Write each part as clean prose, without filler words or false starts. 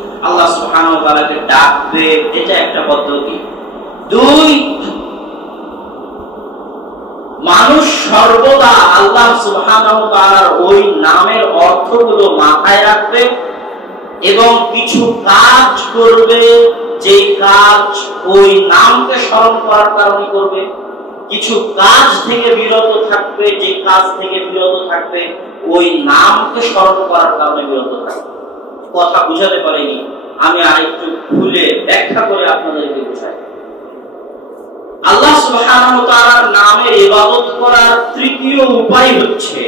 আল্লাহ সুবহানাহু ওয়া তাআলাকে ডাকবে, এটা একটা পদ্ধতি। দুই, মানুষ সর্বদা আল্লাহ সুবহানাহু ওয়া তাআলার ওই নামের অর্থগুলো মাথায় রাখবে এবং কিছু কাজ করবে যে কাজ ওই নামকে স্মরণ করার কারণে করবে, কিছু কাজ থেকে বিরত থাকবে যে কাজ থেকে বিরত থাকবে ওই নামকে স্মরণ করার কারণে বিরত থাকবে। কথা বুঝাতে পারিনি, আমি আরেকটু খুলে ব্যাখ্যা করে আপনাদেরকে বুঝাই। আল্লাহ সুবহানাহু ওয়া তাআলার নামে ইবাদত করার তৃতীয় উপায় হচ্ছে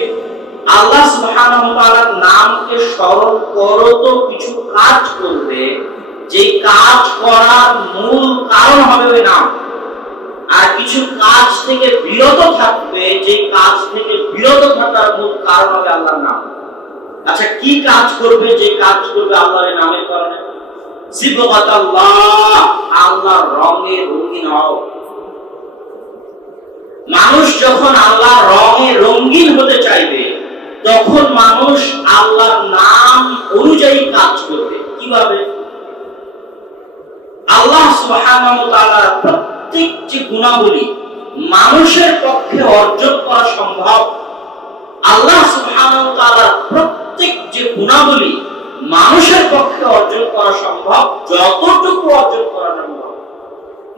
আল্লাহ সুবহানাহু ওয়া তাআলার নামকে স্মরণ করো তো কিছু কাজ করবে যে কাজ করার মূল কারণ হবে ওই নাম, আর কিছু কাজ থেকে বিরত থাকবে যে কাজ থেকে বিরত থাকার মূল কারণ হবে আল্লাহর নাম। আচ্ছা, কি কাজ করবে যে কাজ করবে আল্লাহর নামের কারণে? সিবগাতাল্লাহ, আল্লাহর রঙে রঙিন হও। মানুষ যখন আল্লাহর রঙে রঙিন হতে চাইবে তখন মানুষ আল্লাহর নাম অনুযায়ী কাজ করবে। কিভাবে? আল্লাহ সুবহানাহু ওয়া তাআলার প্রত্যেক যে গুণাবলী মানুষের পক্ষে অর্জন করা সম্ভব, আল্লাহ সুবহানাহু ওয়া তাআলার প্রত্যেক যে গুণাবলী মানুষের পক্ষে অর্জন করা সম্ভব, যতটুকু অর্জন করা সম্ভব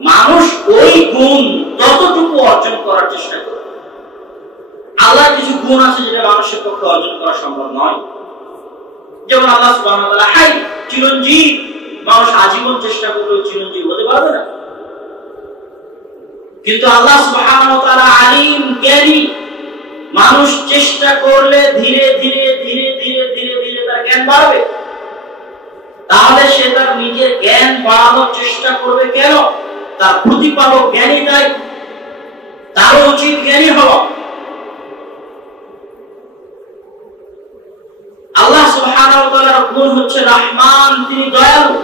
মানুষ ওই গুণ ততটুকু অর্জন করার চেষ্টা করে। আল্লাহর কিছু গুণ আছে যেটা মানুষের পক্ষে অর্জন করা সম্ভব নয়, যেমন আল্লাহ সুবহানাহু ওয়া তাআলা হাই, চিরঞ্জীব। মানুষ আজীবন চেষ্টা করলেও চিরঞ্জীব হতে পারবে না। কিন্তু আল্লাহ সুবহানাহু ওয়া তাআলা আলিম, জ্ঞানী। মানুষ চেষ্টা করলে ধীরে ধীরে ধীরে ধীরে ধীরে ধীরে তার জ্ঞান বাড়বে। তাহলে সে তার নিজের জ্ঞান বাড়ানোর চেষ্টা করবে কেন? তার প্রতিপালক জ্ঞানী, তাই তার উচিত জ্ঞানী হওয়া। আল্লাহ সুবহানাহু ওয়া তাআলার গুণ হচ্ছে রহমান, তিনি দয়ালু।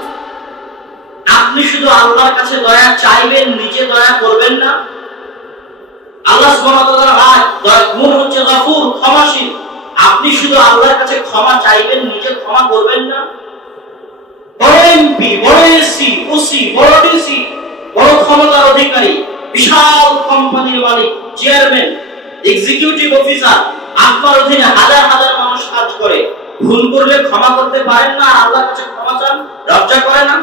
আপনি শুধু আল্লাহর কাছে দয়া চাইবেন, নিজে দয়া করবেন না। আল্লাহ সুবহানাহু ওয়া তাআলার গুণ হচ্ছে গফুর, ক্ষমাশীল। আপনি শুধু আল্লাহর কাছে ক্ষমা চাইবেন, নিজে ক্ষমা করবেন না। বড় এমপি, বড় এসি, ওসি, বড় ডিসি, বড় ক্ষমতার অধিকারী, বিশাল কোম্পানির মালিক, চেয়ারম্যান, এক্সিকিউটিভ অফিসার, আপনার অধীনে হাজার হাজার মানুষ কাজ করে। ভুল করলে ক্ষমা করতে পারেন না, আল্লাহর কাছে ক্ষমা চান, লজ্জা করে না?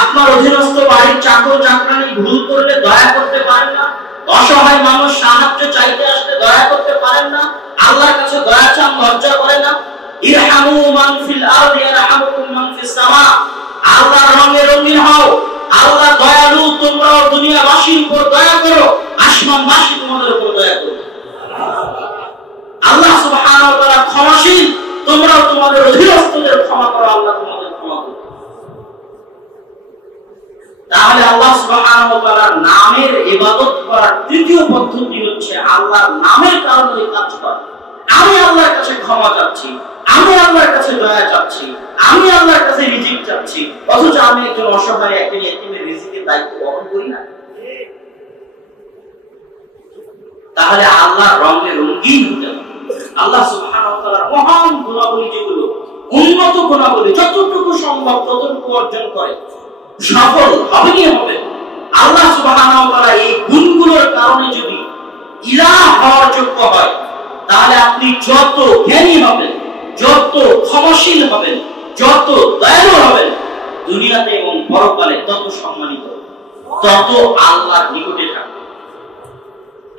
আপনার অধীনস্থ বাড়ির চাকর চাকরানী ভুল করলে দয়া করতে পারেন না? অসহায় মানুষ সাহায্য চাইতে আসলে দয়া করতে পারেন না? আল্লাহর কাছে দয়া চান, লজ্জা করে না? ইরহামু মান ফিল আরদি ইয়ারহামুকুম মান ফিস সামা। আল্লাহর রঙে রঙিন হও। আল্লাহ দয়ালু, তোমরাও দুনিয়াবাসীর উপর দয়া করো, আসমানবাসী তোমাদের উপর দয়া করো। আল্লাহ সুবহানাহু ওয়া তাআলা ক্ষমাশীল, তোমরাও তোমাদের অধীনস্থদের ক্ষমা করো, আল্লাহ তোমাদের ক্ষমা করবে। তাহলে আল্লাহ সুবহানাহু ওয়া তাআলার নামের ইবাদত করার তৃতীয় পদ্ধতি হচ্ছে আল্লাহর নামের কারণে কাজ করা। আমি আল্লাহর কাছে ক্ষমা চাচ্ছি, আমি আল্লাহর কাছে দয়া চাচ্ছি, আমি আল্লাহর কাছে রিজিক চাচ্ছি, অথচ আমি একজন অসহায় একজন ইতিমের রিজিকের দায়িত্ব বহন করি না। তাহলে আল্লাহর রঙে রঙিন হতে হবে। আল্লাহ সুবহানাহু ওয়া তাআলার মহান গুণাবলী যেগুলো, উন্নত গুণাবলী, যতটুকু সম্ভব ততটুকু অর্জন করে সফল হবেই হবে। আল্লাহ সুবহানাহু ওয়া তাআলা এই গুণগুলোর কারণে যদি ইলাহ হওয়ার যোগ্য হয়, তাহলে আপনি যত জ্ঞানী হবেন, যত ক্ষমাশীল হবেন, যত দয়ালু হবেন, দুনিয়াতে এবং পরকালে তত সম্মানিত, তত আল্লাহর নিকটে থাকবেন।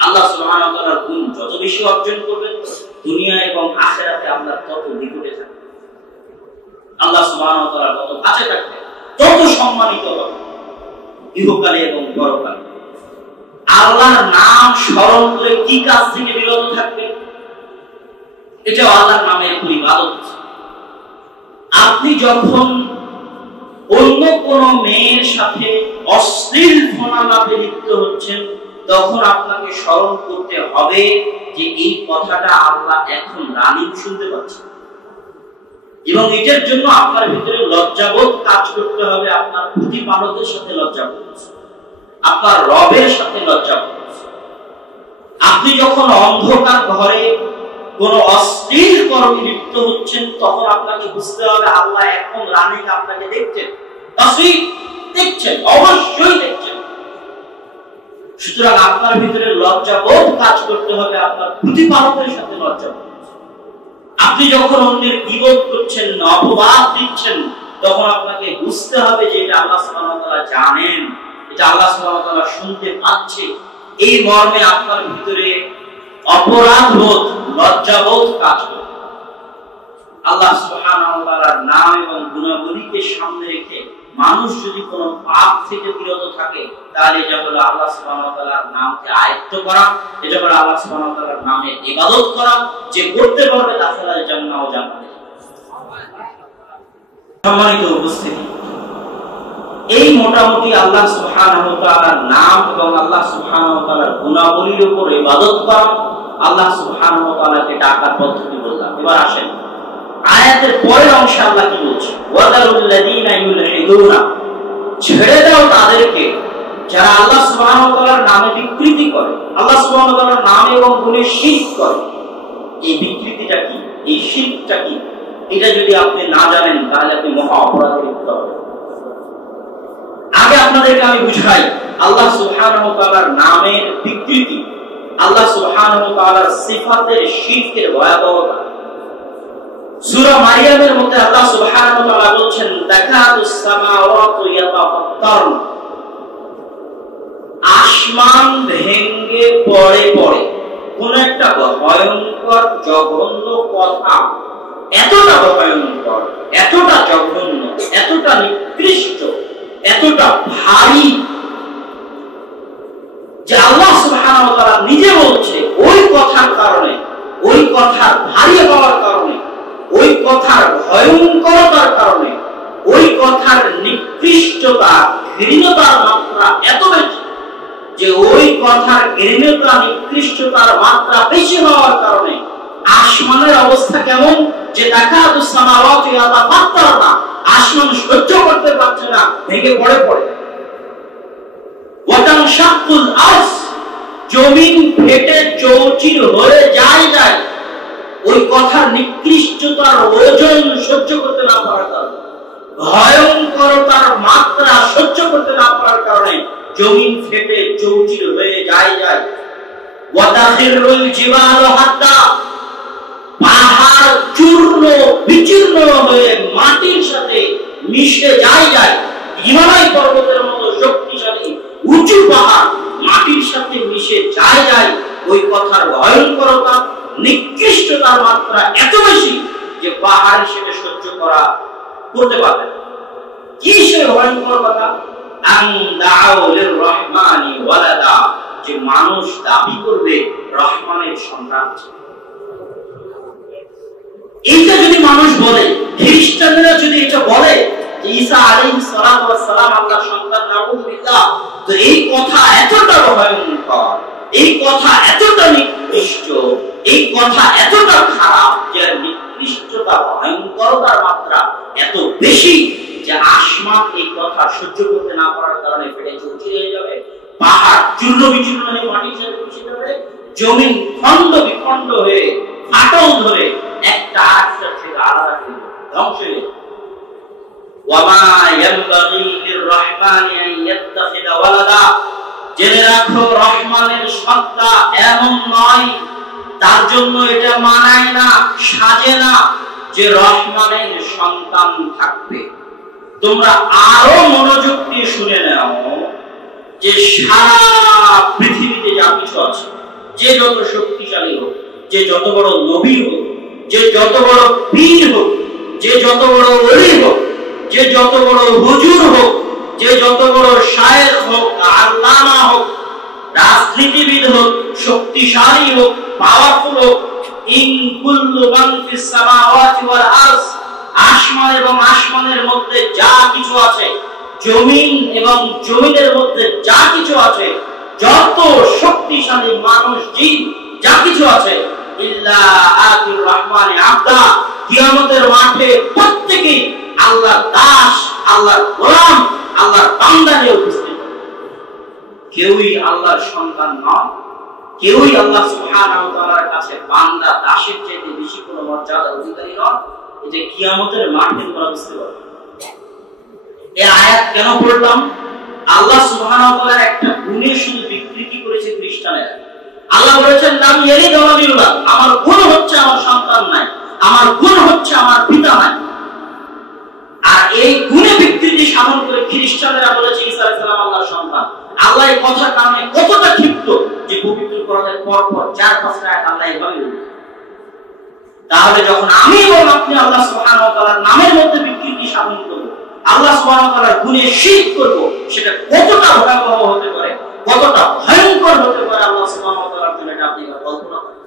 আল্লাহ সুবহানাহু ওয়া তাআলার গুণ যত বেশি অর্জন করবেন, দুনিয়া এবং আখিরাতে আপনার তত নিকটে থাকবেন। আল্লাহ সুবহানাহু ওয়া তাআলা তত কাছে থাকবেন, তত সম্মানিত হবেন ইহকালে এবং পরকালে। আল্লাহর নাম স্মরণ করে কি কাজ থেকে বিরত থাকবেন? এটাও আল্লাহর নামের ইবাদত। আপনি যখন অন্য কোন মেয়ের সাথে অশ্লীল ফোনালাপে লিপ্ত হচ্ছেন, তখন আপনাকে স্মরণ করতে হবে যে এই কথাটা আল্লাহ এখন রানিং শুনতে পাচ্ছেন, এবং এটার জন্য আপনার ভিতরে লজ্জাবোধ কাজ করতে হবে। আপনার প্রতিপালকের সাথে লজ্জাবোধ, আপনার রবের সাথে লজ্জাবোধ। আপনি যখন অন্ধকার ঘরে কোন অশ্লীল কর্মে লিপ্ত হচ্ছেন, তখন আপনাকে বুঝতে হবে আল্লাহ এখন রানিং আপনাকে দেখছেন, তাসবিহ দেখছেন, অবশ্যই দেখছেন। সুতরাং আপনার ভিতরে লজ্জাবোধ কাজ করতে হবে, আপনার প্রতিপালকের সাথে লজ্জাবোধ। আপনি যখন অন্যের গীবত করছেন, অপবাদ দিচ্ছেন, তখন আপনাকে বুঝতে হবে যে এটা আল্লাহ সুবহানাহু ওয়া তাআলা জানেন, এটা আল্লাহ সুবহানাহু ওয়া তাআলা শুনতে পাচ্ছে। এই মর্মে আপনার ভিতরে অপরাধবোধ, লজ্জাবোধ কাজ করে। আল্লাহ সুবহানাহু ওয়া তাআলার নাম এবং গুণাবলীকে সামনে রেখে মানুষ যদি কোনো পাপ থেকে বিরত থাকে, তাহলে এটা হলো আল্লাহ সুবহানাহু ওয়া তাআলার নামকে আয়ত্ত করা, এটা হলো আল্লাহ সুবহানাহু ওয়া তাআলার নামে ইবাদত করা। যে করতে পারবে দাখিলাল জান্নাহ ও জান্নাতে। সম্মানিত উপস্থিতি, এই মোটামুটি আল্লাহ সুবহানাহু ওয়া তাআলার নাম এবং আল্লাহ সুবহানাহু ওয়া তাআলার গুণাবলীর উপর ইবাদত করা, আল্লাহ সুবহানাহু ওয়া তাআলাকে ডাকার পদ্ধতি বললাম। এবার আসেন আয়াতের পরের অংশে আল্লাহ কি বলছে, ওয়াদারুল লাযীনা ইউলহিদুনা, ছেড়ে দাও তাদেরকে যারা আল্লাহ সুবহানাহু ওয়া তাআলার নামে বিকৃতি করে, আল্লাহ সুবহানাহু ওয়া তাআলার নামে এবং গুণে শিরক করে। এই বিকৃতিটা কি, এই শিরকটা কি, এটা যদি আপনি না জানেন তাহলে আপনি মহা অপরাধে লিপ্ত হবেন। আগে আপনাদেরকে আমি বুঝাই আল্লাহ সুবহানাহু ওয়া তাআলার নামের বিকৃতি, আল্লাহ সুবহানাহু ওয়া তাআলার সিফাতের শিরকের ভয়াবহতা। সূরা মারিয়ামের মধ্যে আল্লাহ সুবহানাহু ওয়া তাআলা বলেন, তাকাদুস সামাওয়াতু ইয়াতাফাত্তারন, আসমান ভেঙে পড়ে পড়ে। কোন একটা ভয়ঙ্কর জঘন্য কথা, এতটা ভয়ঙ্কর, এতটা জঘন্য, এতটা নিকৃষ্ট, এতটা ভারী যে আল্লাহ সুবহানাহু ওয়া তাআলা নিজে বলছে ওই কথার কারণে, ওই কথার ভারী হওয়ার কারণে, ওই কথার ভয়ঙ্করতার কারণে, ওই কথার নিকৃষ্টতা, ঘৃণতার মাত্রা এত বেশি যে ওই কথার ঘৃণতা, নিকৃষ্টতার মাত্রা বেশি হওয়ার কারণে আসমানের অবস্থা কেমন, যে তাকাদুস সামাওয়াতু ইয়াতাফাত্তারনা, আসমান সহ্য করতে পারছে না, ভেঙে পড়ে পড়ে। ওয়া তানশাক্কুল আরশ, জমিন ফেটে চৌচির হয়ে যায় ওই কথার নিকৃষ্টতার ওজন সহ্য করতে না পারার কারণে, ভয়ঙ্করতার মাত্রা সহ্য করতে না পারার কারণে জমিন ফেটে চৌচির হয়ে যায়। ওয়া তাখিরুল জিবালু হাত্তা, পাহাড় চূর্ণ বিচূর্ণ হয়ে মাটির সাথে মিশে যায়। হিমালয় পর্বতের মতো শক্তিশালী উঁচু পাহাড় মাটির সাথে মিশে যায়। ওই কথার ভয়ঙ্করতা, নিকৃষ্টতার মাত্রা এত বেশি যে পাহাড় সেটা সহ্য করতে পারবে না। কি সে ভয়ঙ্কর কথা, আন দাউ লির রহমানি ওয়ালাদা, যে মানুষ দাবি করবে রহমানের সন্তান। এইটা যদি মানুষ বলে, খ্রিস্টানরা যদি এটা বলে যে ঈসা আলাইহিস সালাতু ওয়াস সালাম আল্লাহর সন্তান, নাউযুবিল্লাহ, তো এই কথা এতটা ভয়ঙ্কর, এই কথা এতটা নিকৃষ্ট, এই কথা এতটা খারাপ যে নিকৃষ্টতা, ভয়ঙ্করতার মাত্রা এত বেশি যে আসমান এই কথা সহ্য করতে না পারার কারণে ফেটে চৌচির হয়ে যাবে, পাহাড় চূর্ণ বিচূর্ণ হয়ে মাটির সাথে মিশে যাবে, জমিন খণ্ড বিখণ্ড হয়ে ফাটল ধরে একটা আরেকটার থেকে আলাদা হয়ে ধ্বংস হয়ে যাবে। ওয়ামা ইয়ানবাগি লির রহমানি আন ইয়াত্তাখিযা ওয়ালাদা, জেনে রাখো রহমানের সত্তা এমন নয়, তার জন্য এটা মানায় না, সাজে না যে রহমানের সন্তান থাকবে। তোমরা আরো মনোযোগ দিয়ে শুনে নাও যে সারা পৃথিবীতে যা কিছু আছে, যে যত শক্তিশালী হোক, যে যত বড় নবী হোক, যে যত বড় পীর হোক, যে যত বড় ওলি হোক, যে যত বড় হুজুর হোক, যে যত বড় শায়েখ হোক, আল্লামা হোক, রাজনীতিবিদ হোক, শক্তিশালী হোক, পাওয়ারফুল হোক, ইন কুল্লু মান ফিস সামাওয়াতি ওয়াল আরজ, আসমান এবং আসমানের মধ্যে যা কিছু আছে, জমিন এবং জমিনের মধ্যে যা কিছু আছে, যত শক্তিশালী মানুষ, জিন, যা কিছু আছে, ইল্লা আতির রহমানি আবদা, কিয়ামতের মাঠে প্রত্যেকই আল্লাহর দাস, আল্লাহর গোলাম, আল্লাহর বান্দা হয়ে উপস্থিত। কেউই আল্লাহর সন্তান নয়, কেউই আল্লাহ সুবহানাহু ওয়া তাআলার কাছে বান্দা দাসের চাইতে বেশি কোনো মর্যাদার অধিকারী নন। এটা কিয়ামতের মাঠে তোমরা বুঝতে পারবে। এই আয়াত কেন পড়লাম? আল্লাহ সুবহানাহু ওয়া তাআলা একটা গুণের শুধু বিকৃতি করেছে খ্রিস্টানেরা। আল্লাহ বলেছেন লাম ইয়ালিদ ওয়া লাম ইউলাদ, আমার গুণ হচ্ছে আমার সন্তান নাই, আমার গুণ হচ্ছে আমার পিতা নাই। আর এই গুণে বিকৃতি সাধন করে খ্রিস্টানেরা বলেছে ঈসা আলাইহিস সালাম আল্লাহর সন্তান। আল্লাহ এই কথার কারণে কতটা ক্ষিপ্ত যে পবিত্র কোরআনের পর 4-5 আয়াত আল্লাহ এভাবে বলেছেন। তাহলে যখন আমি এবং আপনি আল্লাহ সুবহানাহু ওয়া তাআলার নামের মধ্যে বিকৃতি সাধন করব, আল্লাহ সুবহানাহু ওয়া তাআলার গুণে শিরক করব, সেটা কতটা ভয়াবহ হতে পারে, কতটা ভয়ঙ্কর হতে পারে আল্লাহ সুবহানাহু ওয়া তাআলার জন্য, এটা আপনি কল্পনা করুন।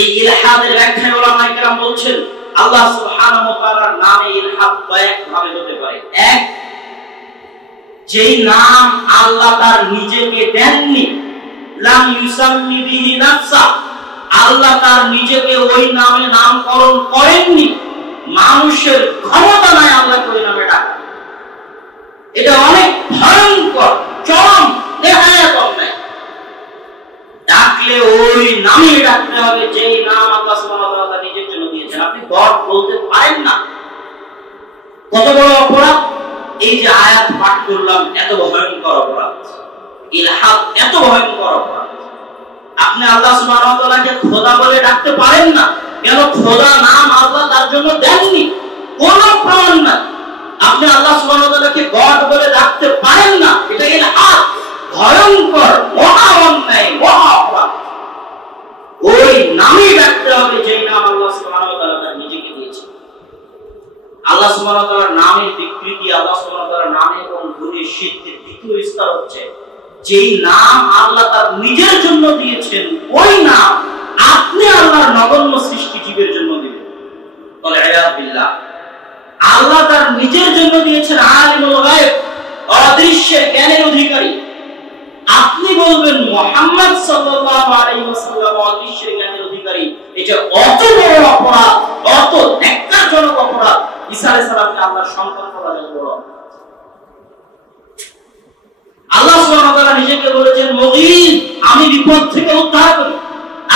এই ইলহাদের ব্যাখ্যায় উলামায়ে কেরাম বলছেন আল্লাহ সুবহানাহু ওয়া তাআলার নামে ইলহাদ কয়েকভাবে হতে পারে। এক, যেই নাম আল্লাহ তার নিজেকে দেননি, লাম ইউসাম্মি বিহি নাফসা, আল্লাহ তার নিজেকে ওই নামে নামকরণ করেননি, মানুষের ক্ষমতা নাই আল্লাহকে ওই নামে ডাকা। এটা অনেক ভয়ঙ্কর, চরম নেহায়াত অন্যায়। ডাকলে ওই নামে ডাকতে হবে যেই নাম আল্লাহ সুবহানাহু ওয়া তাআলা নিজের জন্য দিয়েছেন। আপনি গড বলতে পারেন না, কত বড় অপরাধ! এই যে আয়াত পাঠ করলাম, এত ভয়ঙ্কর অপরাধ। ইলহাদ এত ভয়ঙ্কর অপরাধ। আপনি আল্লাহ সুবহানাহু ওয়া তাআলাকে খোদা বলে ডাকতে পারেন না, কেন? খোদা নাম আল্লাহ তার জন্য দেননি, কোনো প্রমাণ নাই। আপনি আল্লাহ সুবহানাহু ওয়া তাআলাকে গড বলে ডাকতে পারেন না, এটা ইলহাদ, ভয়ঙ্কর, মহা অন্যায়, মহা অপরাধ। ওই নামই ডাকতে হবে যেই নাম আল্লাহ সুবহানাহু ওয়া তাআলা তার নিজেকে দিয়েছেন। আল্লাহ সুবহানাহু ওয়া তাআলার নামের বিকৃতি, আল্লাহ সুবহানাহু ওয়া তাআলার নামে এবং গুণের সিদ্ধির দ্বিতীয় স্তর হচ্ছে যেই নাম আল্লাহ তার নিজের জন্য দিয়েছেন, ওই নাম আপনি আল্লাহর নগণ্য সৃষ্টি জীবের জন্য দিবেন। বলে আয়াত বিল্লাহ, আল্লাহ তার নিজের জন্য দিয়েছেন আলিমুল গায়ব, অদৃশ্যের জ্ঞানের অধিকারী। আপনি বলবেন মুহাম্মদ সাল্লাল্লাহু আলাইহি ওয়াসাল্লাম অদৃশ্যের জ্ঞানের অধিকারী। এটা অত বড় অপরাধ, অত ন্যাক্কারজনক অপরাধ। ঈসা আলাইহিস সালামকে আল্লাহর সন্তান বলা যায় বড়। আল্লাহ সুবহানাহু ওয়া তাআলা নিজেকে বলেছেন মুগীথ, আমি বিপদ থেকে উদ্ধার করি।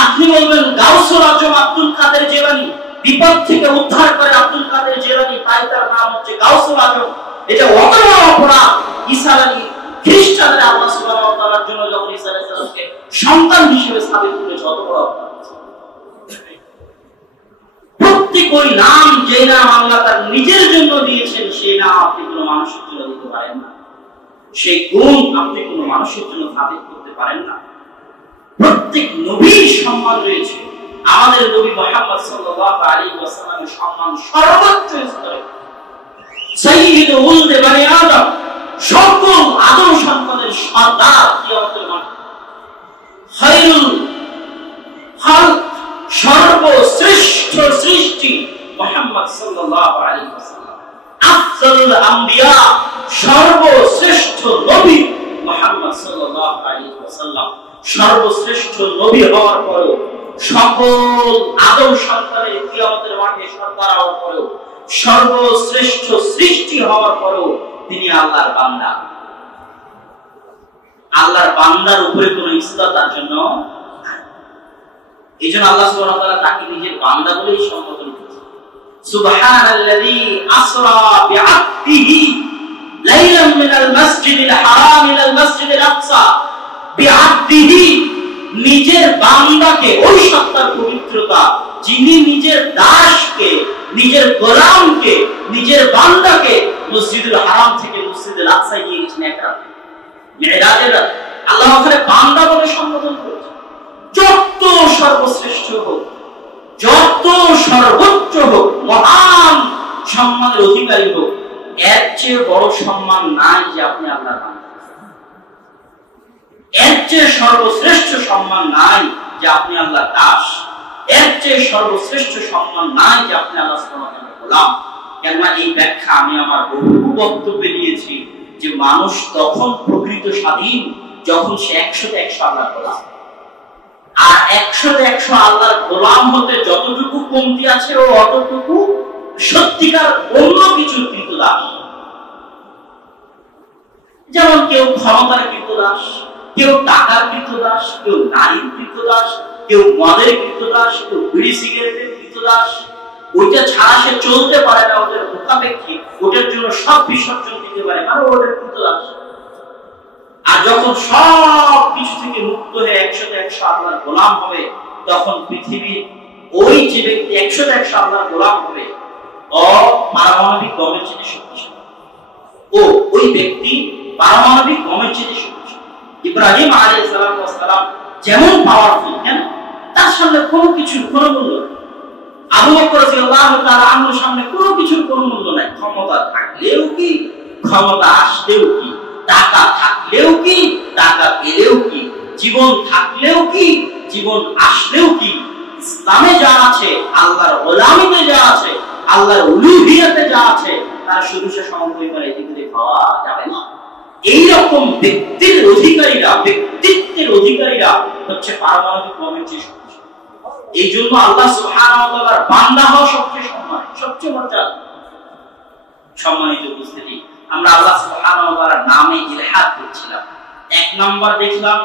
আপনি বলবেন গাউসুল আজম আব্দুল কাদের জিলানী বিপদ থেকে উদ্ধার করে। আব্দুল কাদের জিলানী, তাই তার নাম হচ্ছে গাউসুল আজম। এটা অত বড় অপরাধ। ঈসা আলাইহিস খ্রিস্টানরা আল্লাহ সুবহানাহু ওয়া তাআলার জন্য যখন ঈসা আলাইহিস সালামকে সন্তান হিসেবে সাবিত করেছে, অত বড় অপরাধ। প্রত্যেক ওই নাম, যে নাম আল্লাহ তার নিজের জন্য দিয়েছেন, সেই নাম আপনি কোনো মানুষের জন্য দিতে পারেন না, সেই গুণ আপনি কোনো মানুষের জন্য সাবিত করতে পারেন না। প্রত্যেক নবীর সম্মান রয়েছে। আমাদের নবী মুহাম্মদ সাল্লাল্লাহু আলাইহি ওয়াসাল্লামের সম্মান সর্বোচ্চ স্তরে। সাইয়্যিদু ওয়ালদে বনি আদম, সকল আদম সন্তানের সর্দার কিয়ামতের মাঠে। খায়রুল খালক, সর্বশ্রেষ্ঠ সৃষ্টি মুহাম্মদ সাল্লাল্লাহু আলাইহি ওয়াসাল্লাম। আফজালুল আম্বিয়া, সর্বশ্রেষ্ঠ নবী মুহাম্মদ সাল্লাল্লাহু আলাইহি ওয়াসাল্লাম। সর্বশ্রেষ্ঠ নবী হওয়ার পরেও, সকল আদম সন্তানের কিয়ামতের মাঠে সর্দার হওয়ার পরেও, সর্বশ্রেষ্ঠ সৃষ্টি হওয়ার পরেও তিনি আল্লাহর বান্দা। আল্লাহর বান্দার উপরে কোনো ইজ্জত তার জন্য। এইজন্য আল্লাহ সুবহানাহু ওয়া তাআলা তাকে নিজের বান্দা বলেই সম্বোধন করেছেন। সুবহানাল্লাযী আসরা বিআবদিহি লাইলাম মিনাল মাসজিদিল হারাম ইলাল মাসজিদিল আকসা। বিআবদিহি, নিজের বান্দাকে, ওই সত্তার পবিত্রতা যিনি নিজের দাসকে, নিজের গোলামকে, নিজের বান্দাকে মসজিদুল হারাম থেকে মসজিদুল আকসায় নিয়ে গেছেন এক রাতে, মিরাজের রাতে। আল্লাহ ওখানে বান্দা বলে সম্বোধন করেছেন। যত সর্বশ্রেষ্ঠ হোক, যত সর্বোচ্চ হোক, মহান সম্মানের অধিকারী হোক, এর চেয়ে বড় সম্মান নাই যে আপনি আল্লাহর বান্দা। এর চেয়ে সর্বশ্রেষ্ঠ সম্মান নাই যে আপনি আল্লাহর দাস। এর চেয়ে সর্বশ্রেষ্ঠ সম্মান নাই যে আপনি আল্লাহ সুবহানাহু ওয়া তাআলার গোলাম। কেননা এই ব্যাখ্যা আমি আমার বহু বক্তব্যে দিয়েছি যে মানুষ তখন প্রকৃত স্বাধীন যখন সে 100-100 আল্লাহর গোলাম। আর 100-100 আল্লাহর গোলাম হতে যতটুকু কমতি আছে, ও অতটুকু সত্যিকার অন্য কিছুর কৃতদাস। যেমন কেউ ক্ষমতার কৃতদাস, কেউ টাকার কৃতদাস, কেউ নারীর কৃতদাস, কেউ মদের কৃতদাস, কেউ বিড়ি সিগারেটের কৃতদাস। ওইটা ছাড়া সে চলতে পারে না, ওদের মোকাবেক্ষী, ওটার জন্য সব বিসর্জন দিতে পারে, কারণ ওদের কৃতদাস। আর যখন সব কিছু থেকে মুক্ত হয়ে 100% আল্লাহর গোলাম হবে, তখন পৃথিবীর ওই যে ব্যক্তি 100% আল্লাহর গোলাম হবে, পারমাণবিক বোমার চেয়ে শক্তিশালী। ওই ব্যক্তি পারমাণবিক বোমার চেয়ে শক্তিশালী। ইব্রাহিম আলাইহিস সালাম যেমন পাওয়ারফুল, কেন তার সামনে কোনো কিছুর কোনো মূল্য নেই। আবু বকর রাদিয়াল্লাহু তাআলা আনহুর সামনে কোনো কিছুর কোনো মূল্য নাই। ক্ষমতা থাকলেও কি, ক্ষমতা আসলেও কি, টাকা থাকলেও কি, টাকা পেলেও কি, জীবন থাকলেও কি, জীবন আসলেও কি, ইসলামে যা আছে, আল্লাহর গোলামিতে যা আছে, আল্লাহর উলুহিয়াতে যা আছে, তার শুধু সমপরিমাণ এদিকে পাওয়া যাবে না। এইরকম ব্যক্তির অধিকারীরা, ব্যক্তিত্বের অধিকারীরা হচ্ছে পারমাণবিক বোমার চেয়ে শক্তিশালী। এই জন্য আল্লাহ সুবহানাহু ওয়া তাআলার বান্দা হওয়া সবচেয়ে সম্মানিত, সবচেয়ে মর্যাদা। সম্মানিত উপস্থিতি, আমরা আল্লাহ সুবহানাহু ওয়া তাআলার নামে ইলহাদ করছিলাম। এক নাম্বার দেখলাম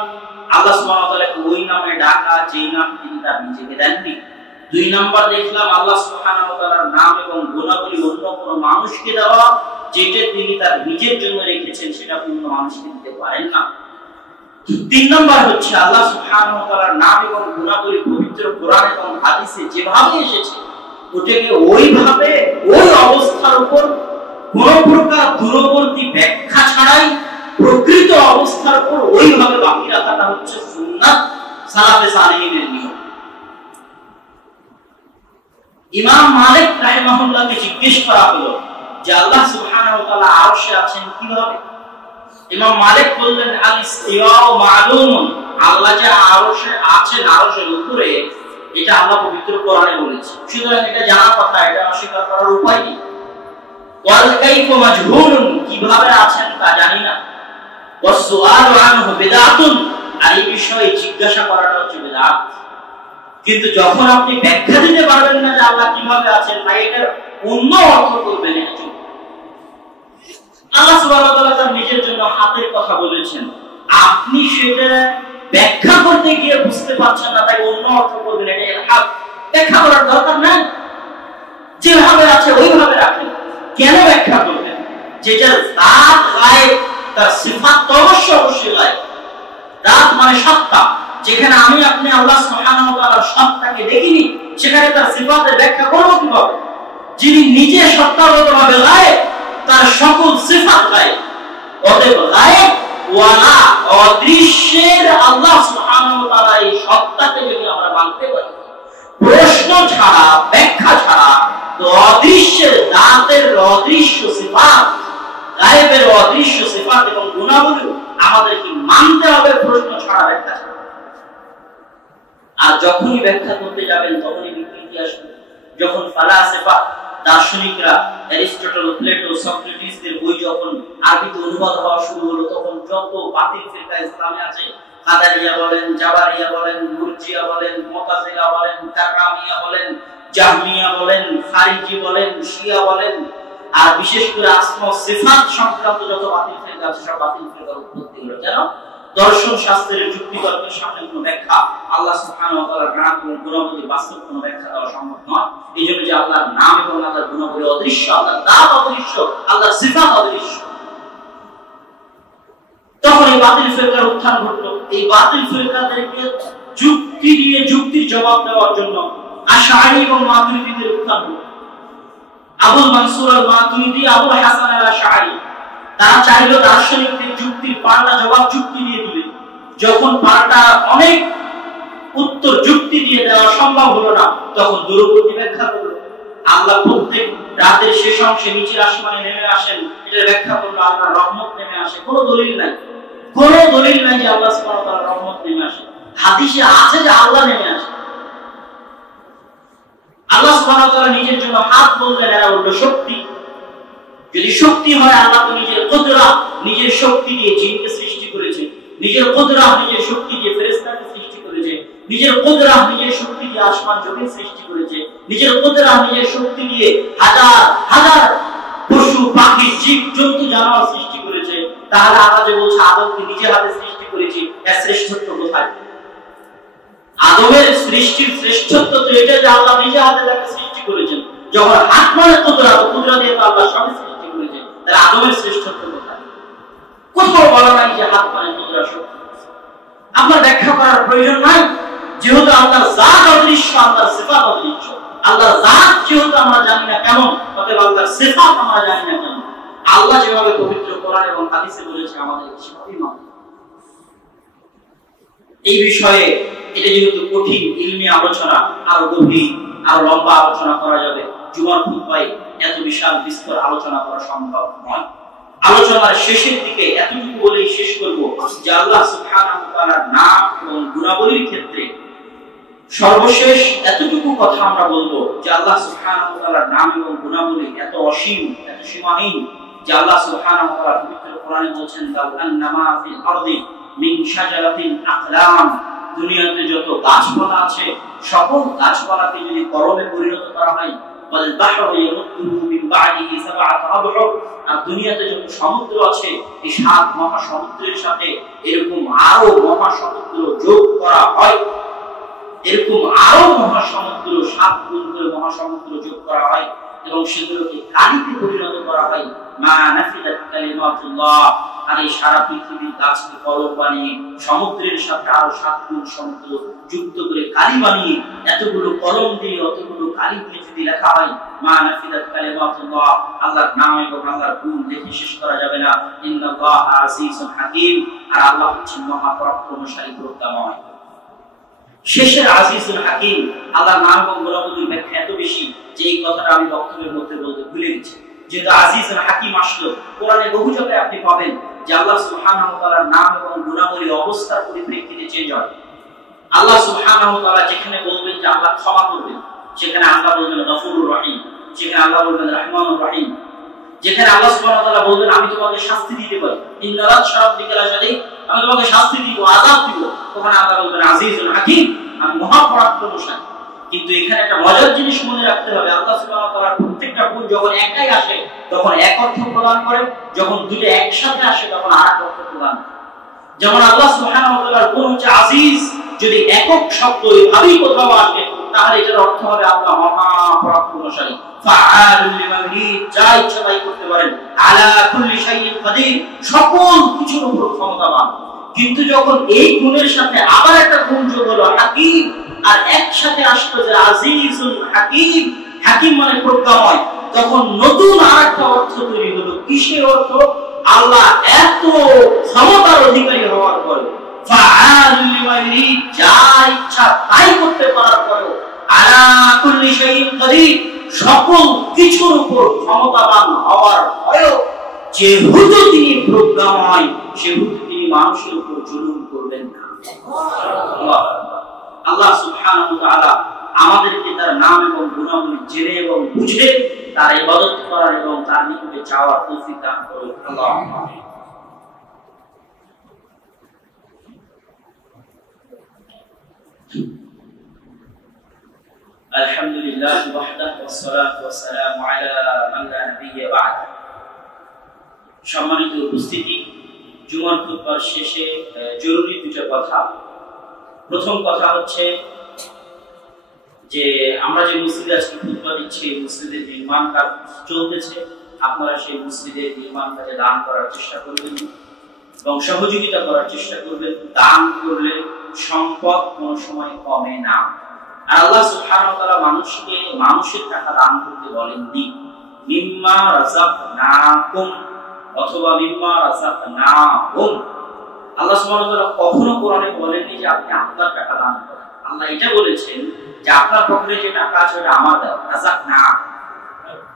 আল্লাহ সুবহানাহু ওয়া তাআলাকে ওই নামে ডাকা যেই নাম তিনি তার নিজেকে দেননি। দুই নাম্বার দেখলাম আল্লাহ সুবহানাহু ওয়া তাআলার নাম এবং গুণাবলী অন্য কোনো মানুষকে দেওয়া, যেটা তিনি তার নিজের জন্য রেখেছেন সেটা অন্য মানুষকে দিতে পারেন না। তিন নাম্বার হচ্ছে আল্লাহ সুবহানাহু ওয়া তাআলার নাম এবং গুণাবলী পবিত্র কোরআন এবং হাদিসে যেভাবে এসেছে, ওটাকে ওইভাবে ওই অবস্থার উপর কোন প্রকার দূরবর্তী ব্যাখ্যা ছাড়াই প্রকৃত অবস্থার উপর ওইভাবে বাকি রাখাটা হচ্ছে সুন্নাত, সালাফে সালেহিনের নিয়ম। ইমাম মালিক রাহিমাহুল্লাহকে জিজ্ঞেস করা হলো যে আল্লাহ সুবহানাহু ওয়া তাআলা আরশে আছেন কিভাবে? ইমাম মালিক বললেন আল ইস্তিওয়াউ মা'লুমুন, আল্লাহ যে আরশে আছেন, আরশের উপরে, এটা আল্লাহ পবিত্র কোরআনে বলেছে। সুতরাং এটা জানার কথা, এটা অস্বীকার করার উপায় নেই। ওয়াল কাইফু মাজহুলুন, কিভাবে আছেন তা জানি না। ওয়াস সুআলু আনহু বিদআতুন, আর এই বিষয়ে জিজ্ঞাসা করাটা হচ্ছে বিদআত। কিন্তু যখন আপনি ব্যাখ্যা দিতে পারবেন না যে আল্লাহ কিভাবে আছেন, তাই এটার অন্য অর্থ করবেন, এটা চলবে। আল্লাহ সুবহানাহু ওয়া তাআলা তার নিজের জন্য হাতের কথা বলেছেন, আপনি সেটা ব্যাখ্যা করতে গিয়ে বুঝতে পারছেন না, তাই অন্য অর্থ করবেন, এটা ইলহাদ। ব্যাখ্যা করার দরকার নাই, যেভাবে আছে ওইভাবে রাখেন। কেন ব্যাখ্যা করবেন? যেটা জাত গায়েব, তার সিফাত তো অবশ্যই গায়েব। জাত মানে সত্তা, যেখানে আমি আপনি আল্লাহ সুবহানাহু ওয়া তাআলার সত্তাকে দেখিনি, সেখানে তার সিফাতের ব্যাখ্যা করব কিভাবে? যিনি নিজে সত্তাগতভাবে গায়েব, তার সকল সিফাত গায়েব। অতএব গায়েব ওয়ালা অদৃশ্যের আল্লাহ সুবহানাহু ওয়া তাআলা এই সত্তাকে যদি আমরা মানতে পারি, প্রশ্ন ছাড়া, ব্যাখ্যা ছাড়া, তো অদৃশ্যের জাতের অদৃশ্য সিফাত, গায়েবের অদৃশ্য সিফাত এবং গুণাবলী আমাদেরকে মানতে হবে, প্রশ্ন ছাড়া, ব্যাখ্যা ছাড়া। আর যখনই ব্যাখ্যা করতে যাবেন তখনই বিকৃতি আসবে। যখন ফালাসিফা, দার্শনিকরা, অ্যারিস্টটল, প্লেটো, সক্রেটিসদের বই যখন আরবিতে অনুবাদ হওয়া শুরু হলো, তখন যত বাতিল ফিরকা ইসলামে আছে, কাদারিয়া বলেন, জাবারিয়া বলেন, মুরজিয়া বলেন, মুতাজিলা বলেন, কারামিয়া বলেন, জাহমিয়া বলেন, খারিজি বলেন, শিয়া বলেন, আর বিশেষ করে আসমা ও সিফাত সংক্রান্ত যত বাতিল ফিরকা আছে, সব বাতিল ফিরকার উৎপত্তি হলো। কেন? দর্শন শাস্ত্রের যুক্তিতর্কের সামনে কোনো ব্যাখ্যা, আল্লাহ সুবহানাহু ওয়া তাআলার নাম এবং গুণাবলী বাস্তব কোনো ব্যাখ্যা দেওয়া সম্ভব নয়। এই জন্য যে আল্লাহর নাম এবং আল্লাহর গুণাবলী অদৃশ্য, আল্লাহর জাত অদৃশ্য, আল্লাহর সিফাত অদৃশ্য, তখন এই বাতিল ফিরকার উত্থান ঘটলো। এই বাতিল ফিরকাদেরকে যুক্তি দিয়ে যুক্তির জবাব দেওয়ার জন্য আশআরী এবং মাতুরিদীদের উত্থান হলো। আবুল মানসুর আল মাতুরিদী, আবুল হাসান আল আশআরী, তারা চাইলো দার্শনিকদের যুক্তির পাল্টা জবাব যুক্তি দিয়ে দিবে। যখন পাল্টা অনেক উত্তর যুক্তি দিয়ে দেওয়া সম্ভব হলো না, তখন দূরবর্তী ব্যাখ্যা করলো। আল্লাহ প্রত্যেক রাতের শেষ অংশে নিচের আসমানে নেমে আসেন, এটা ব্যাখ্যা করলো আল্লাহর রহমত নেমে আসে। কোনো দলিল নাই, কোনো দলিল নাই যে আল্লাহ সুবহানাহু ওয়া তাআলার রহমত নেমে আসে। হাদিসে আছে যে আল্লাহ নেমে আসে। আল্লাহ সুবহানাহু ওয়া তাআলা নিজের জন্য হাত বললেন, এরা হলো শক্তি। যদি শক্তি হয়, আল্লাহ তো নিজের কুদরা, নিজের শক্তি দিয়ে জিনকে সৃষ্টি করেছে, নিজের কুদরা, নিজের শক্তি দিয়ে ফেরেশতাকে সৃষ্টি করেছে, নিজের কুদরা, নিজের শক্তি দিয়ে আসমান জমিন সৃষ্টি করেছে, নিজের কুদরা, নিজের শক্তি দিয়ে হাজার হাজার পশু পাখি জীব জন্তু জানোয়ার সৃষ্টি করেছে। তাহলে আল্লাহ যে বলছে আদমকে নিজের হাতে সৃষ্টি করেছি, এর শ্রেষ্ঠত্ব কোথায়? আদমের সৃষ্টির শ্রেষ্ঠত্ব তো এটা যে আল্লাহ নিজে হাতে তাকে সৃষ্টি করেছেন। যখন হাত মানে কুদরত দিয়ে তো আল্লাহ সব সৃষ্টি করেছেন, তাহলে আদমের শ্রেষ্ঠত্ব কোথায়? কোথাও বলা নাই যে হাত মানে কুদরত শক্তি। আপনার ব্যাখ্যা করার প্রয়োজন নাই, যেহেতু আল্লাহর জাত অদৃশ্য, আল্লাহর সিফাত অদৃশ্য। আল্লাহর জাত যেহেতু আমরা জানি না কেমন, অতএব আল্লাহর সিফাত আমরা জানি না কেমন। আল্লাহ যেভাবে পবিত্র কোরআন এবং হাদিসে বলেছে আমাদের সেভাবেই মানতে হবে। এই বিষয়ে এটা যেহেতু কঠিন ইলমি আলোচনা, আরো গভীর আরো লম্বা আলোচনা করা যাবে। জুমার খুতবায় এত বিশাল বিস্তর আলোচনা করা সম্ভব নয়। আলোচনার শেষের দিকে এতটুকু বলেই শেষ করব যে আল্লাহ সুবহানাহু ওয়া তাআলার নাম এবং গুণাবলীর ক্ষেত্রে সর্বশেষ এতটুকু কথা আমরা বলবো যে আল্লাহ সুবহানাহু ওয়া তাআলার নাম এবং গুণাবলী এত অসীম, এত সীমাহীন যে আল্লাহ সুবহানাহু ওয়া তাআলা পবিত্র কোরআনে বলেছেন লাউ আন্নামা ফিল আরদি মিন শাজারাতিন আকলাম, দুনিয়াতে যত গাছপালা আছে সকল গাছপালাকে যদি কলমে পরিণত করা হয়, ওয়াল বাহরু ইয়ামুদ্দুহু মিন বা'দিহি সাবআতা আবহুর, আর দুনিয়াতে যত সমুদ্র আছে এই সাত মহাসমুদ্রের সাথে এরকম আরো মহাসমুদ্র যোগ করা হয়, এরকম আরো মহাসমুদ্র 7 গুণ করে মহাসমুদ্র যোগ করা হয় এবং সেগুলোকে কালিতে পরিণত করা হয়, মা নাফিদাত কালিমাতুল্লাহ, আর এই সারা পৃথিবীর গাছকে কলম বানিয়ে সমুদ্রের সাথে আরো 7 গুণ সমুদ্র যুক্ত করে কালি বানিয়ে এতগুলো কলম দিয়ে অতগুলো কালি দিয়ে যদি লেখা হয়, মা নাফিদাত কালিমাতুল্লাহ, আল্লাহর নাম এবং আল্লাহর গুণ দেখে শেষ করা যাবে না। ইন্নাল্লাহা আজিজুন হাকীম, আর আল্লাহ হচ্ছেন মহা পরাক্রমশালী প্রজ্ঞাময়। শেষের আজিজুল হাকীম আল্লাহর নাম এবং গুণাবলীর ব্যাখ্যা এত বেশি যে এই কথাটা আমি বক্তব্যের মধ্যে বলতে ভুলে গেছি। যেহেতু আজিজুল হাকীম আসলো, কোরআনে বহু জায়গায় আপনি পাবেন যে আল্লাহ সুবহানাহু ওয়া তাআলার নাম এবং গুণাবলী অবস্থার পরিপ্রেক্ষিতে চেঞ্জ হয়। আল্লাহ সুবহানাহু ওয়া তাআলা যেখানে বলবেন যে আল্লাহ ক্ষমা করবেন, সেখানে আল্লাহ বলবেন গফুরুর রহিম, সেখানে আল্লাহ বলবেন রহমানুর রহিম। যেখানে আল্লাহ সুবহানাহু ওয়া তাআলা বলবেন আমি তোমাকে শাস্তি দিতে পারি, ইন্নাল্লাহ শারাফিকা লাশাদীদ, আমি তোমাকে শাস্তি দিব, আযাব দিব, ওখানে আল্লাহ বলবেন আজিজুল হাকীম, আমি মহা পরাক্রমশালী। কিন্তু এখানে একটা মজার জিনিস মনে রাখতে হবে, আল্লাহ সুবহানাহু ওয়া তাআলার প্রত্যেকটা গুণ যখন একটাই আসে তখন এক অর্থ প্রদান করে, যখন দুটো একসাথে আসে তখন আরেক অর্থ প্রদান করে। যেমন আল্লাহ সুবহানাহু ওয়া তাআলার গুণ হচ্ছে আজিজ, যদি একক শব্দ এভাবেই কোথাও আসে তাহলে এটার অর্থ হবে আল্লাহ মহা পরাক্রমশালী, ফাআলুল লিমা ইউরিদ, যা ইচ্ছা তাই করতে পারেন, আলা কুল্লি শাইইন কাদির, সকল কিছুর উপর ক্ষমতাবান। কিন্তু যখন এই গুণের সাথে আবার একটা গুণ যোগ হলো হাকীম, আর একসাথে আসলো যে আজিজুল হাকীম, হাকীম মানে প্রজ্ঞাময়, তখন নতুন আরেকটা অর্থ তৈরি হলো। কিসের অর্থ? আল্লাহ এত ক্ষমতার অধিকারী হওয়ার পরে, ফাআলুল লিমা ইউরিদ, যা ইচ্ছা তাই করতে পারার পরে, আলা কুল্লি শাইইন কাদির, সকল কিছুর উপর ক্ষমতাবান হওয়ার পরেও যেহেতু তিনি প্রজ্ঞাময় সেহেতু তিনি মানুষের উপর জুলুম করবেন না। আল্লাহ সুবহানাহু ওয়া তাআলা আমাদেরকে তার নাম এবং গুণাবলী জেনে এবং বুঝে তার ইবাদত করার এবং তার নিকটে চাওয়ার তৌফিক দান করুন। আল্লাহুম্মা আমিন। আলহামদুলিল্লাহ ওয়াহদাহু ওয়াসসালাতু ওয়াসসালামু আলা মান লা নাবিয়্যা বা'দ। সম্মানিত উপস্থিতি, জুমার খুতবার শেষে জরুরি দুটো কথা। প্রথম কথা হচ্ছে যে আমরা যে মসজিদে আজকে খুতবা দিচ্ছি, মসজিদের নির্মাণ কাজ চলতেছে, আপনারা সেই মসজিদের নির্মাণ কাজে দান করার চেষ্টা করবেন এবং সহযোগিতা করার চেষ্টা করবেন। দান করলে সম্পদ কোনো সময় কমে না। আর আল্লাহ সুবহানাহু ওয়া তাআলা মানুষকে মানুষের টাকা দান করতে বলেননি, মিম্মা রাযাকনাকুম অথবা মিম্মা রাযাকনাহুম। আল্লাহ সুবহানাহু ওয়া তাআলা কখনো কোরআনে বলেননি যে আপনি আপনার টাকা দান করেন। আল্লাহ এটা বলেছেন যে আপনার পকেটে যে টাকা আছে ওটা আমার দাও, রাযাকনা,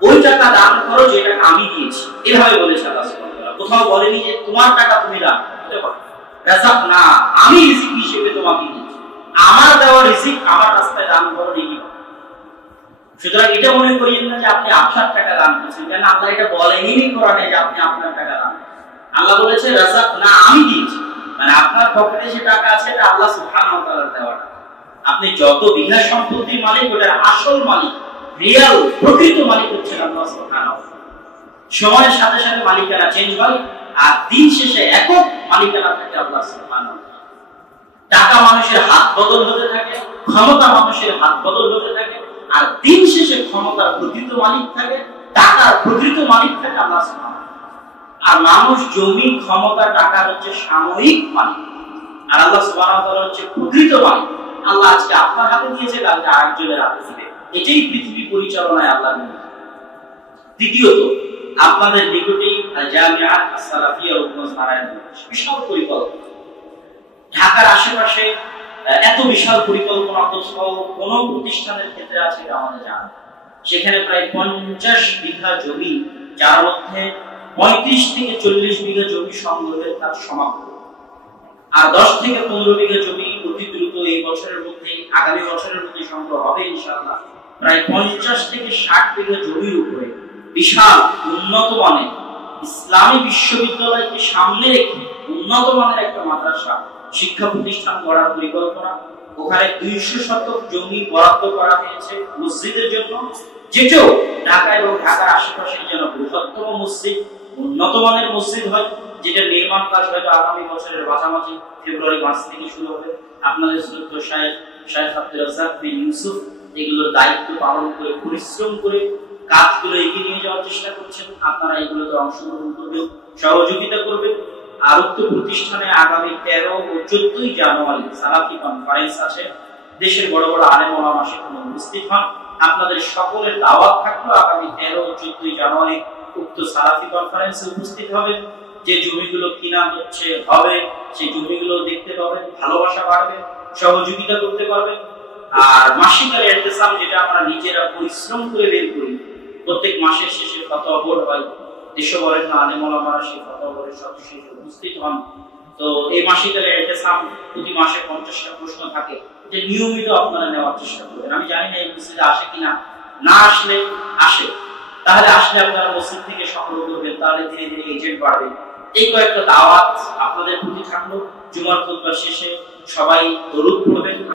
ওই টাকা দান করো যে টাকা আমি দিয়েছি, এভাবে বলেছে আল্লাহ সুবহানাহু ওয়া তাআলা। কোথাও বলেনি যে তোমার টাকা তুমি দান করো, রাযাকনা, আমি রিজিক হিসেবে তোমাকে দিয়েছি, আমার দেওয়া রিজিক আমার রাস্তায় দান করো, রিজিক। সুতরাং এটা মনে করিয়েন না যে আপনি আপনার টাকা দান করছেন, কেন আল্লাহ এটা বলেনি কোরআনে যে আপনি আপনার টাকা দান। আল্লাহ বলেছে রাযাকনা, আমি দিয়েছি, মানে আপনার পকেটে যে টাকা আছে এটা আল্লাহ সুবহানাহু ওয়া তাআলার দেওয়া। আপনি যত বিঘা সম্পত্তির মালিক, ওটার আসল মালিক, রিয়াল প্রকৃত মালিক হচ্ছেন আল্লাহ সুবহানাহু ওয়া তাআলা। সময়ের সাথে সাথে মালিকানা চেঞ্জ হয়, আর দিন শেষে একক মালিকানা থাকে আল্লাহ সুবহানাহু ওয়া তাআলা। টাকা মানুষের হাত বদল হতে থাকে, ক্ষমতা মানুষের হাত বদল হতে থাকে, আর দিন শেষে ক্ষমতার প্রকৃত মালিক থাকে, টাকার প্রকৃত মালিক থাকে আল্লাহ সুবহানাহু ওয়া তাআলা। আর মানুষ জমি, ক্ষমতা, টাকার হচ্ছে সাময়িক মালিক, আর আল্লাহ সুবহানাহু ওয়া তাআলা হচ্ছে প্রকৃত মালিক। আল্লাহ আজকে আপনার হাতে দিয়েছে, কালকে আরেকজনের হাতে দিবে। এটাই পৃথিবী পরিচালনায় আল্লাহ নিয়োজিত। দ্বিতীয়ত, আপনাদের নিকটেই জামিয়া আস-সালাফিয়া রূপগঞ্জ নারায়ণগঞ্জ বিশাল পরিকল্পনা। ঢাকার আশেপাশে এত বিশাল পরিকল্পনা কোথাও কোন প্রতিষ্ঠানের ক্ষেত্রে আছে আমাদের জানা। সেখানে প্রায় 50 বিঘা জমি, যার মধ্যে 35 থেকে 40 বিঘা জমি সংগ্রহের কাজ সমাপ্ত, আর 10 থেকে 15 বিঘা জমি অতি দ্রুত এই বছরের মধ্যে, আগামী বছরের মধ্যে সংগ্রহ হবে ইনশাআল্লাহ। প্রায় 50 থেকে 60 বিঘা জমির উপরে বিশাল উন্নত মানের ইসলামী বিশ্ববিদ্যালয়কে সামনে রেখে উন্নত মানের একটা মাদ্রাসা শিক্ষা প্রতিষ্ঠান গড়ার পরিকল্পনা। ওখানে 200 শতক জমি বরাদ্দ করা হয়েছে মসজিদের জন্য, যেটাও ঢাকা এবং ঢাকার আশেপাশের যেন বৃহত্তম মসজিদ, উন্নত মানের মসজিদ হয়, যেটা নির্মাণ কাজ হয়তো আগামী বছরের মাঝামাঝি ফেব্রুয়ারি মাস থেকে শুরু হবে। আপনাদের শ্রদ্ধেয় শায়েখ আব্দুর রাজ্জাক বিন ইউসুফ এগুলোর দায়িত্ব পালন করে পরিশ্রম করে কাজগুলো এগিয়ে নিয়ে যাওয়ার চেষ্টা করছেন। আপনারা এগুলোতে অংশগ্রহণ করবেন, সহযোগিতা করবেন। আর উক্ত প্রতিষ্ঠানে আগামী 13 ও 14 জানুয়ারি সালাফি কনফারেন্স আছে। দেশের বড় বড় আলেম ওলামা সেখানে উপস্থিত হন। আপনাদের সকলের দাওয়াত থাকলো আগামী 13 ও 14 জানুয়ারি উক্ত সালাফি কনফারেন্সে উপস্থিত হবেন। যে জমিগুলো কিনা হচ্ছে হবে, সেই জমিগুলো দেখতে পাবেন, ভালোবাসা বাড়বে, সহযোগিতা করতে পারবেন। আর মাসিক আল ইতিসাম, যেটা আমরা নিজেরা পরিশ্রম করে বের করি, প্রত্যেক মাসের শেষে ফতোয়া বোর্ড হয়, দেশে বলেন না আলেম ওলামারা সেই ফতোয়া বোর্ডের সদস্য উপস্থিত হন। তো এই মাসিক আল ইতিসাম প্রতি মাসে 50টা প্রশ্ন থাকে, যে নিয়মিত আপনারা নেওয়ার চেষ্টা করবেন। আমি জানি না এই মসজিদে আসে কিনা, না আসলে আসে, তাহলে আসলে আপনারা মসজিদ থেকে সংগ্রহ করবেন, তাহলে ধীরে ধীরে এজেন্ট বাড়বে। এই কয়েকটা দাওয়াত আপনাদের প্রতি থাকলো। জুমার খুতবা শেষে সবাই দরুদ পড়বেন।